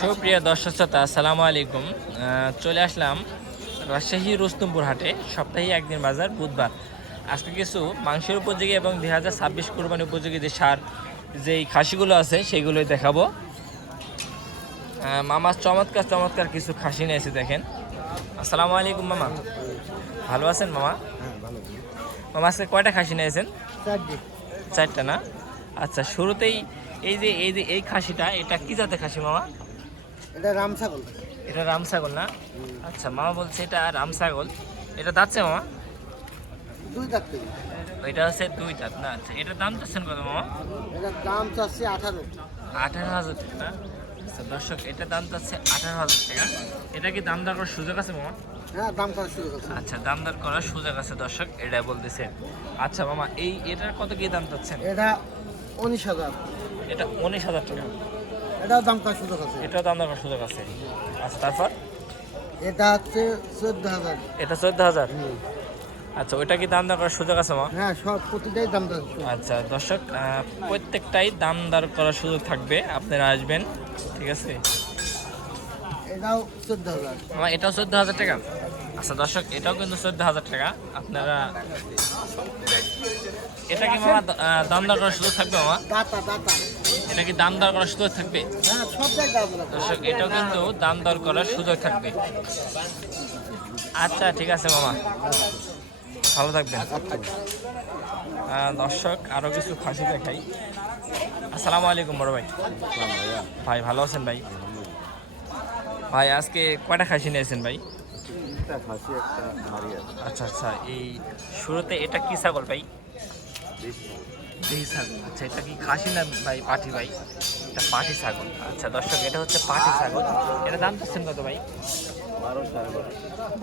সুপ্রিয় দর্শক শ্রোতা, আসসালামু আলাইকুম। চলে আসলাম রাজশাহী রুস্তমপুর হাটে। সপ্তাহে একদিন বাজার, বুধবার। আজকে কিছু মাংসের উপযোগী এবং 2026 কোরবানি উপযোগী যে সার যেই খাসিগুলো আছে সেগুলোই দেখাবো। মামা চমৎকার চমৎকার কিছু খাসি নিয়েছে, দেখেন। আসসালামু আলাইকুম মামা, ভালো আছেন মামা? মামা আজকে কয়টা খাসি নিয়েছেন? চারটা না? আচ্ছা, শুরুতেই এই খাসিটা, এটা কি জাতের খাসি মামা? এটা রামছাগল। এটা রামছাগল না? আচ্ছা, মামা বলছে এটা রামছাগল। এটা দাঁতছে মামা? দুই দাঁত। এটা হচ্ছে দুই দাঁত না? আচ্ছা, এটার দাম চাচ্ছেন কত মামা? এটার দাম চাচ্ছে 18,000 টাকা না? আচ্ছা দর্শক, এটার দাম চাচ্ছে 18,000 টাকা। এটা কি দাম দর করার সুযোগ আছে মামা? হ্যাঁ, দাম করার সুযোগ আছে। আচ্ছা, দাম দর করার সুযোগ আছে দর্শক, এটাই বলতেছে। আচ্ছা মামা, এটার কত কি দাম চাচ্ছেন? এটা 19,000। এটা 19,000 টাকা। এটাও দাম করার সুযোগ আছে। এটাও দাম দর করার সুযোগ আছে। আচ্ছা, তারপর এটা হচ্ছে 14,000। এটা 14,000। আচ্ছা, ওইটা কি দাম দর করার সুযোগ আছে মা? হ্যাঁ, সব প্রতিটাই দাম দর। আচ্ছা দর্শক, প্রত্যেকটাই দাম দর করার সুযোগ থাকবে, আপনারা আসবেন, ঠিক আছে? এটাও 14,000। আমার এটাও 14,000 টাকা। আচ্ছা দর্শক, এটাও কিন্তু 14,000 টাকা। আপনারা এটা কি মামা দাম দর করার সুযোগ থাকবে মামা? দাতা দাতা। এটা কি দাম দর করার সুযোগ থাকবে? হ্যাঁ, সব জায়গায় দাম। দর্শক, এটাও কিন্তু দাম দর করার সুযোগ থাকবে। আচ্ছা ঠিক আছে মামা, ভালো থাকবেন। দর্শক, আরও কিছু খাসি দেখাই। আসসালামু আলাইকুম বড় ভাই। ভাই ভালো আছেন ভাই? ভাই আজকে কয়টা খাসি নিয়েছেন ভাই? আচ্ছা আচ্ছা, এই শুরুতে এটা কি ছাগল ভাই? দেশি ছাগল। আচ্ছা, এটা কি খাসি না ভাই পাটি ভাই? এটা পাটি ছাগল। আচ্ছা দর্শক, এটা হচ্ছে পাটি ছাগল। এটা দাম চাচ্ছেন কত ভাই?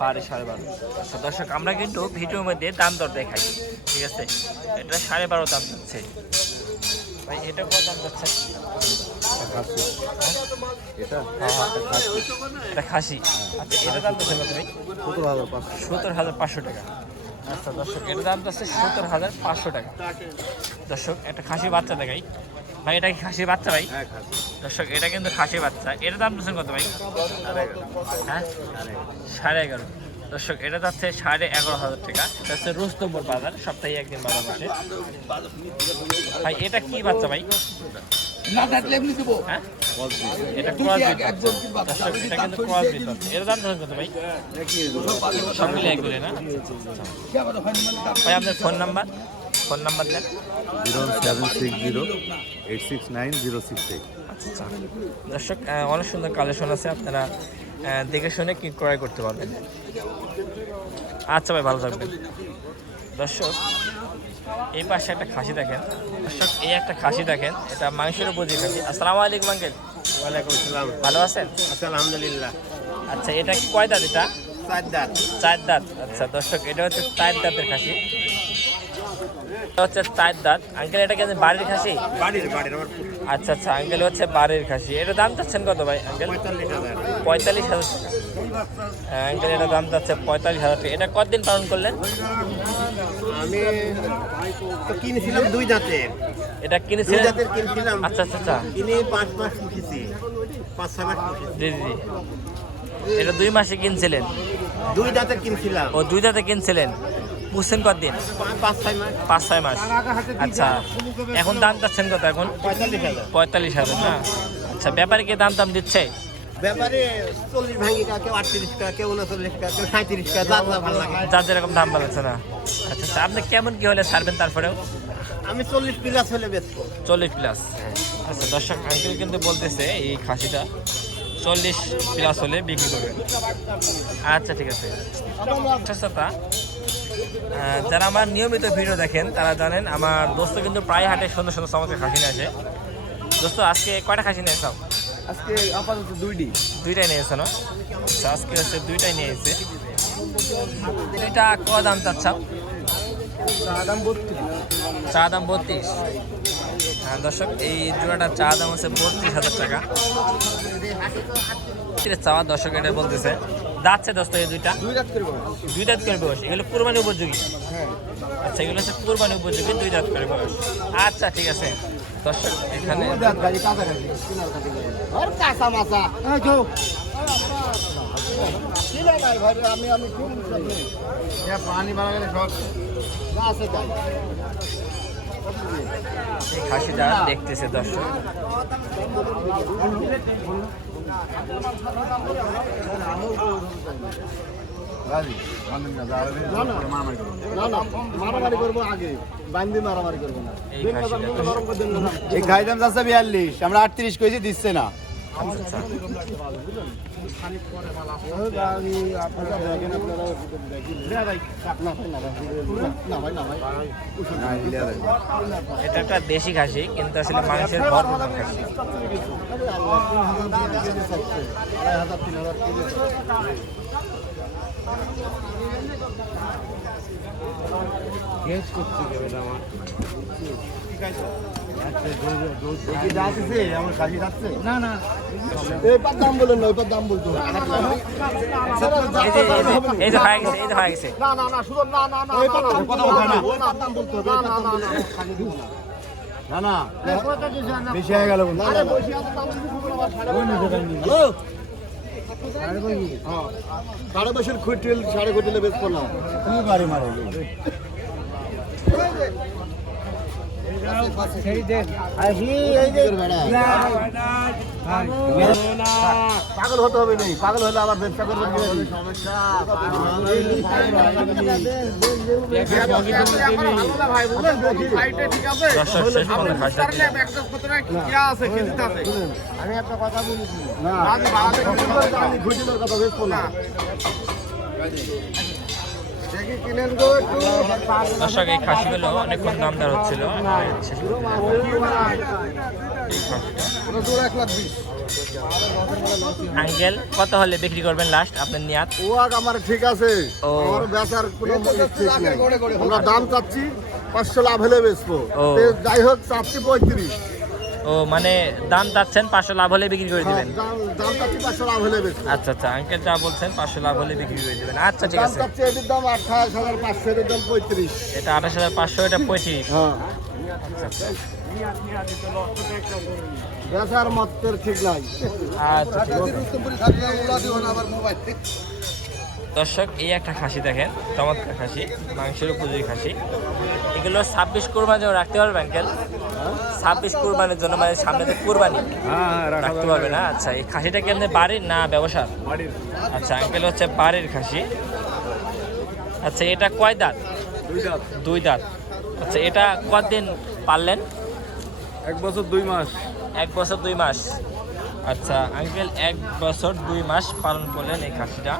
12, 12.5। আচ্ছা দর্শক, আমরা কিন্তু ভিডিওর মধ্যে দাম দর দেখাই, ঠিক আছে? এটা 12.5 দাম যাচ্ছে ভাই। এটা কত দাম যাচ্ছে? এটা খাসি। আচ্ছা, এটা দাম যাচ্ছে কত ভাই? 17,500 টাকা। আচ্ছা দর্শক, এটা দাম যাচ্ছে 17,500 টাকা। দর্শক, একটা খাসি বাচ্চা দেখাই ভাই। এটা কি খাসির বাচ্চা ভাই? দর্শক, এটা কিন্তু খাসির বাচ্চা। এটার দাম দিচ্ছেন কত ভাই? হ্যাঁ, 11.5। দর্শক, এটা যাচ্ছে 11,500 টাকা। এটা হচ্ছে রুস্তমপুর বাজার, সপ্তাহে একদিন বাজার বসে। ভাই এটা কি বাচ্চা ভাই? হ্যাঁ, এটা ক্রস ব্রিড বাচ্চা। দর্শক, এটা কিন্তু ক্রস ব্রিড বাচ্চা। এটার দাম দিচ্ছেন কত ভাই? সব মিলে একগুলি না? ভাই আপনার ফোন নাম্বার দেন। 07608690668। আচ্ছা দর্শক, অনেক সুন্দর কালেকশন আছে, আপনারা দেখে শুনে কি ক্রয় করতে পারবেন। আচ্ছা ভাই, ভালো থাকবেন। দর্শক, এই পাশে একটা খাসি দেখেন। দর্শক, এই একটা খাসি দেখেন, এটা মাংসের উপযোগী খাসি। আসসালামু আলাইকুম আঙ্কেল। ওয়ালাইকুম আসসালাম। ভালো আছেন? আলহামদুলিল্লাহ। আচ্ছা, এটা কি কয় দাঁত? এটা 4 দাঁত। 4 দাঁত। আচ্ছা দর্শক, এটা হচ্ছে 4 দাঁতের খাসি। এটা হচ্ছে 4 দাঁত। আঙ্কেল, এটা কি বাড়ির খাসি? বাড়ির আমার আচ্ছা আচ্ছা, আঙ্কেল হচ্ছে বাড়ির খাসি। এটার দাম চাচ্ছেন কত ভাই আঙ্কেল? 45,000। 45,000 টাকা। আঙ্কেল, এটার দাম চাচ্ছে 45,000 টাকা। এটা কতদিন পালন করলেন? আমি তো কিনেছিলাম 2 দাঁতের। এটা 2 কিনেছিলেন? দাঁতের কিনেছিলাম। আচ্ছা আচ্ছা আচ্ছা, কিনে 5 মাস পুষেছি। 5-6 মাস পুষেছি। জি জি জি। এটা 2 মাসে কিনছিলেন? 2 দাঁতের কিনছিলাম। ও 2 দাঁতে কিনছিলেন। পুষছেন কতদিন? 5-6 মাস। 5-6 মাস। আচ্ছা, এখন দাম চাচ্ছেন কত এখন? 45,000। 45,000 না? আচ্ছা, ব্যাপারে কি দাম দিচ্ছে? ব্যাপারে 40 ভাঙি টাকা, কেউ 38 টাকা, কেউ 39 টাকা, কেউ 37 টাকা, যা যা ভালো লাগে। যার যেরকম দাম বলেছে না? আচ্ছা আচ্ছা, আপনি কেমন কি হলে ছাড়বেন তারপরেও? আমি 40 প্লাস হলে বেচবো। 40 প্লাস। আচ্ছা দর্শক, আঙ্কেল কিন্তু বলতেছে এই খাসিটা 40 প্লাস হলে বিক্রি করবেন। আচ্ছা ঠিক আছে। আচ্ছা, যারা আমার নিয়মিত ভিডিও দেখেন তারা জানেন আমার দোস্ত কিন্তু প্রায় হাটে সুন্দর সুন্দর চমৎকার খাসি নিয়ে আসে। দোস্ত, আজকে কয়টা খাসি নিয়েছ? আজকে আপাতত 2টাই নিয়েছে না? আচ্ছা, আজকে হচ্ছে 2টাই নিয়েছে। এটা কত দাম চাচ্ছাও? দাম 32। চা দাম 32। হ্যাঁ দর্শক, এই জোড়াটার চা দাম হচ্ছে 32,000 টাকা। চাওয়া দর্শক এটা বলতেছে। যাচ্ছে দোস্ত, এই 2টা 2 দাঁত করব। 2 দাঁত করে বয়স। এগুলো কুরবানি উপযোগী। হ্যাঁ। আচ্ছা, এগুলো হচ্ছে কুরবানি উপযোগী 2 দাঁত করে বয়স। আচ্ছা ঠিক আছে, দর্শক এখানে কাঁচা মাছা পানি বানালে সব আছে তাই এই খাসিটা দেখতেছে দর্শক। মারামারি করবো আগে বান্দি মারামারি করবো না এই খাসিটা এই খাই দাম যাচ্ছে 42 আমরা 38 কইছি দিচ্ছে না আচ্ছা এটা একটা দেশি খাসি কিন্তু আসলে মাংসের ভরপুর খাসি। না না এবার দাম বলেন না এবার দাম বলতো এই তো হয়ে গেছে, এই তো হয়ে গেছে। না না না শুধু না না না এবার দাম বলতো না না না না খালি দিব না না না বেশি হয়ে গেল আরে বেশি আছে দাম হ্যালো সাড়ে বছর খুঁটিল সাড়ে খুঁটিলে বেশ করলাম তুমি বাড়ি মারো পাগল হতে হবে নেই পাগল হলে আবার ব্যবসা করবেন সমস্যা দর্শক শেষ পর্যন্ত খাসিটা আমি একটা কথা বলেছি আমি ঘুটিলের কথা বেচবো না দর্শক এই খাসিগুলো অনেকক্ষণ দামদার হচ্ছিল। শেষ আঙ্কেল কত হলে বিক্রি করবেন লাস্ট আপনার নিয়াত? ও আমার ঠিক আছে ও। আমার বেচার কোনো ঠিক নাই আমরা দাম চাচ্ছি 500 লাভ হলে বেচবো ও। যাই হোক চাচ্ছি 35 ও মানে দাম চাচ্ছেন 500 লাভ হলে বিক্রি করে দিবেন। দাম চাচ্ছি 500 লাভ হলে বেচবো আচ্ছা আচ্ছা আঙ্কেল যা বলছেন 500 লাভ হলে বিক্রি করে দিবেন। আচ্ছা ঠিক দাম আছে। চাচ্ছি এটির দাম 28,500 এর দাম 35 এটা 28,500 এটা 35। হ্যাঁ আচ্ছা আচ্ছা বেচার মতের ঠিক নাই আচ্ছা ঠিক আছে। দর্শক এই একটা খাসি দেখেন, চমৎকার খাসি, মাংসের উপযোগী খাসি। এগুলো 26 কুরবানির জন্য রাখতে পারবে আঙ্কেল? 26 কুরবানির জন্য মানে সামনে যে কুরবানি রাখতে পারবে না? আচ্ছা এই খাসিটা কি আপনার বাড়ির না ব্যবসার? আচ্ছা আঙ্কেল হচ্ছে বাড়ির খাসি। আচ্ছা এটা কয় দাঁত? দুই দাঁত। আচ্ছা এটা কতদিন পাললেন? 1 বছর 2 মাস। 1 বছর 2 মাস। আচ্ছা আঙ্কেল 1 বছর 2 মাস পালন করলেন এই খাসিটা।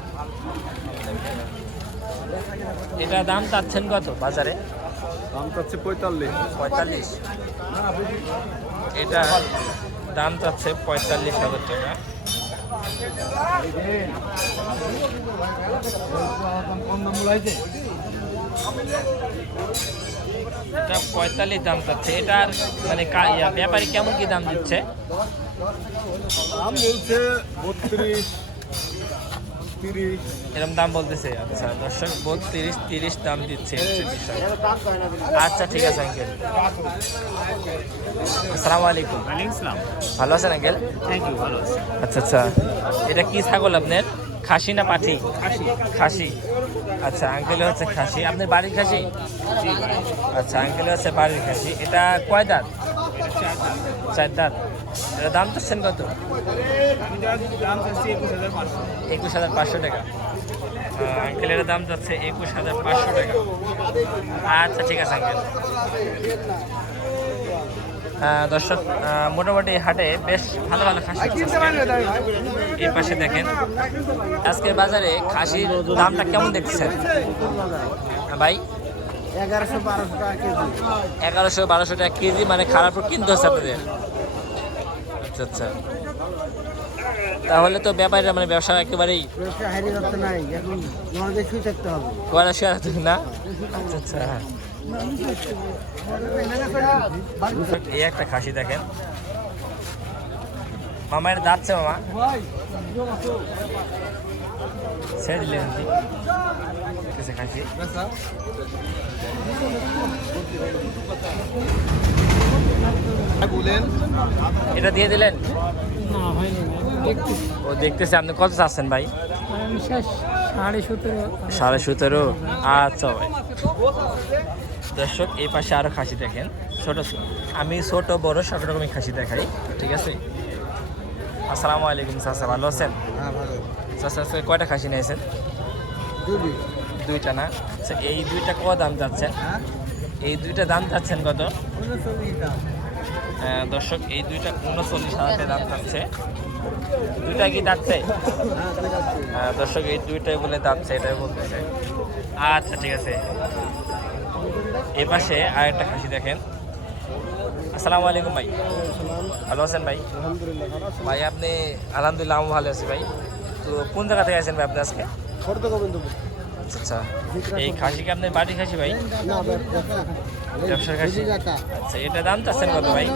এটা দাম চাচ্ছেন কত বাজারে? দাম চাচ্ছে 45। 45। এটা দাম চাচ্ছে 45,000 টাকা। এটা 45 দাম চাচ্ছে। এটার মানে ব্যাপারী কেমন কি দাম দিচ্ছে? দাম বলছে 32 30 এরকম দাম বলতেছে। আচ্ছা দর্শক 32 30 দাম দিচ্ছে, হচ্ছে বিষয়। আচ্ছা ঠিক আছে আঙ্কেল। আসসালামু আলাইকুম। ভালো আছেন আঙ্কেল? আচ্ছা আচ্ছা এটা কি ছাগল আপনার? খাসি না পাঠি? খাসি। আচ্ছা আঙ্কেল হচ্ছে খাসি। আপনার বাড়ির খাসি? আচ্ছা আঙ্কেল হচ্ছে বাড়ির খাসি। এটা কয় দাঁত? 4 দাঁত। এটা দাম চাচ্ছেন কত? 21,500 টাকা। আঙ্কেলের দাম যাচ্ছে 21,500 টাকা। আচ্ছা ঠিক আছে আঙ্কেল। দর্শক মোটামুটি হাটে বেশ ভালো ভালো খাসি আছে আজকে। এই পাশে দেখেন আজকে বাজারে খাসির দামটা কেমন দেখছেন ভাই? 1100-1200 টাকা কেজি। 1100-1200 টাকা কেজি, মানে খারাপ কিনতে হচ্ছে আপনাদের। আচ্ছা আচ্ছা তাহলে তো ব্যাপারীরা মানে ব্যবসা একেবারেই ব্যবসা হারিয়ে যাচ্ছে নাই, এখন আমাদের শুয়ে থাকতে হবে। কয়লা শেয়ার আছে না? আচ্ছা আচ্ছা এই একটা খাসি দেখেন মামার যাচ্ছে মামা ছেড়ে দিলেন খাসি। এটা দিয়ে দিলেন? ও দেখতেছে। আপনি কত চাচ্ছেন ভাই? 17.5। আচ্ছা ভাই। দর্শক এই পাশে আরো খাসি দেখেন, ছোট আমি ছোট বড় সব রকমই খাসি দেখাই, ঠিক আছে? আসসালামু আলাইকুম চাচা, ভালো আছেন? চাচা আজকে কয়টা খাসি নিয়েছেন? দুইটা না? আচ্ছা, এই দুইটা কত দাম যাচ্ছেন? এই দুইটা দাম যাচ্ছেন কত? দর্শক এই দুইটা 39,000 দাম যাচ্ছে। দুইটা কি যাচ্ছে? দর্শক এই দুইটাই বলে যাচ্ছে, এটাই বলতেছে। আচ্ছা ঠিক আছে। এই পাশে আর একটা খাসি দেখেন। আসসালামু আলাইকুম ভাই, ভালো আছেন ভাই? ভাই আপনি? আলহামদুলিল্লাহ আমি ভালো আছি ভাই। তো কোন জায়গা থেকে আছেন ভাই আপনি আজকে? আচ্ছা আচ্ছা, এই খাসি কি আপনার বাড়ির খাসি ভাই? ব্যবসার খাসি। আচ্ছা, এটা দাম চাচ্ছেন কত ভাই?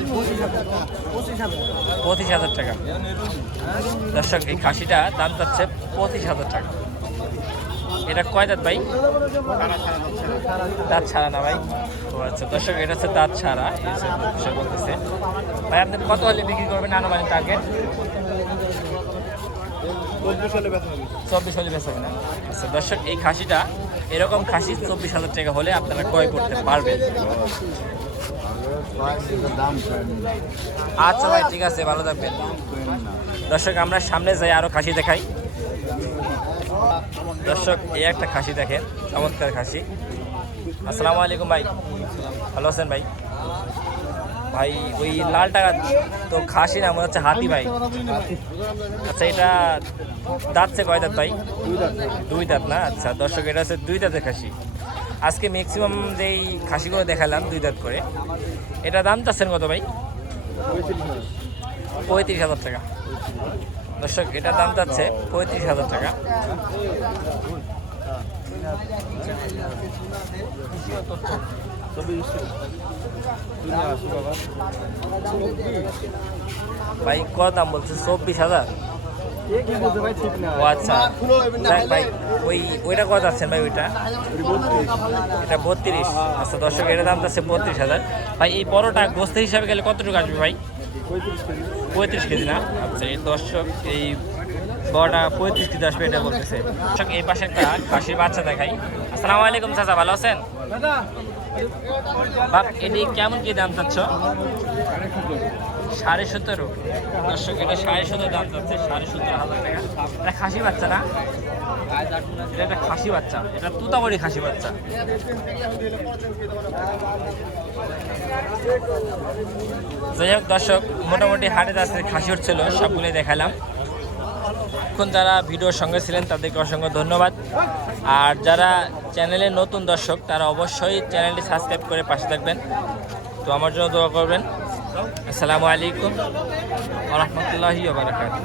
25,000 টাকা। দর্শক এই খাসিটা দাম চাচ্ছে 25,000 টাকা। এটা কয় দাঁত ভাই? দাঁত ছাড়া না ভাই? ও আচ্ছা দর্শক, এটা হচ্ছে দাঁত ছাড়া, এই বলতেছে। ভাই আপনি কত হলে বিক্রি করবেন আনুমানিক টার্গেট? 24 হলে বেচবেন না? আচ্ছা দর্শক, এই খাসিটা এরকম খাসি 24,000 টাকা হলে আপনারা ক্রয় করতে পারবেন। আচ্ছা ভাই ঠিক আছে, ভালো থাকবেন। দর্শক আমরা সামনে যাই, আরো খাসি দেখাই। দর্শক এই একটা খাসি দেখেন, চমৎকার খাসি। আসসালামু আলাইকুম ভাই, ভালো আছেন ভাই? ভাই ওই লাল টাকা তো খাসি না, মনে হচ্ছে হাতি ভাই। আচ্ছা, এটা দাঁতছে কয় দাঁত ভাই? দুই দাঁত না? আচ্ছা দর্শক, এটা হচ্ছে দুই দাঁতের খাসি। আজকে ম্যাক্সিমাম যেই খাসিগুলো দেখালাম দুই দাঁত করে, এটা দাম চাচ্ছেন কত ভাই? 35,000 টাকা। দর্শক এটার দাম যাচ্ছে 35,000 টাকা। ভাই কত দাম বলছে? 24,000। ও আচ্ছা ভাই, ওইটা কত যাচ্ছেন ভাই? ওইটা এটা 32। আচ্ছা দর্শক, এটার দাম যাচ্ছে 32,000। ভাই এই বড়টা গোস্ত হিসাবে গেলে কতটুকু আসবে ভাই? 35 কেজি না? আচ্ছা এই দর্শক, এই বড়টা 35 কেজি আসবে, এটা বলতেছে। দর্শক এই পাশে একটা খাসির বাচ্চা দেখাই। আসসালামু আলাইকুম চাচা, ভালো আছেন? বাপ এটি কেমন কি দাম চাচ্ছ? 17.5। দর্শক এটা 17.5 দাম যাচ্ছে, 17,500 টাকা। এটা খাসি বাচ্চা না? এটা একটা খাসি বাচ্চা, এটা তুতাবড়ি খাসি বাচ্চা। যাই হোক দর্শক, মোটামুটি হাটে আজকে খাসি হচ্ছিল, সবগুলোই দেখালাম। এখন যারা ভিডিওর সঙ্গে ছিলেন তাদেরকে অসংখ্য ধন্যবাদ। আর যারা চ্যানেলে নতুন দর্শক, তারা অবশ্যই চ্যানেলটি সাবস্ক্রাইব করে পাশে থাকবেন। তো আমার জন্য দোয়া করবেন। আসসালামু আলাইকুম ওয়া রাহমাতুল্লাহি ওয়া বারাকাতুহু।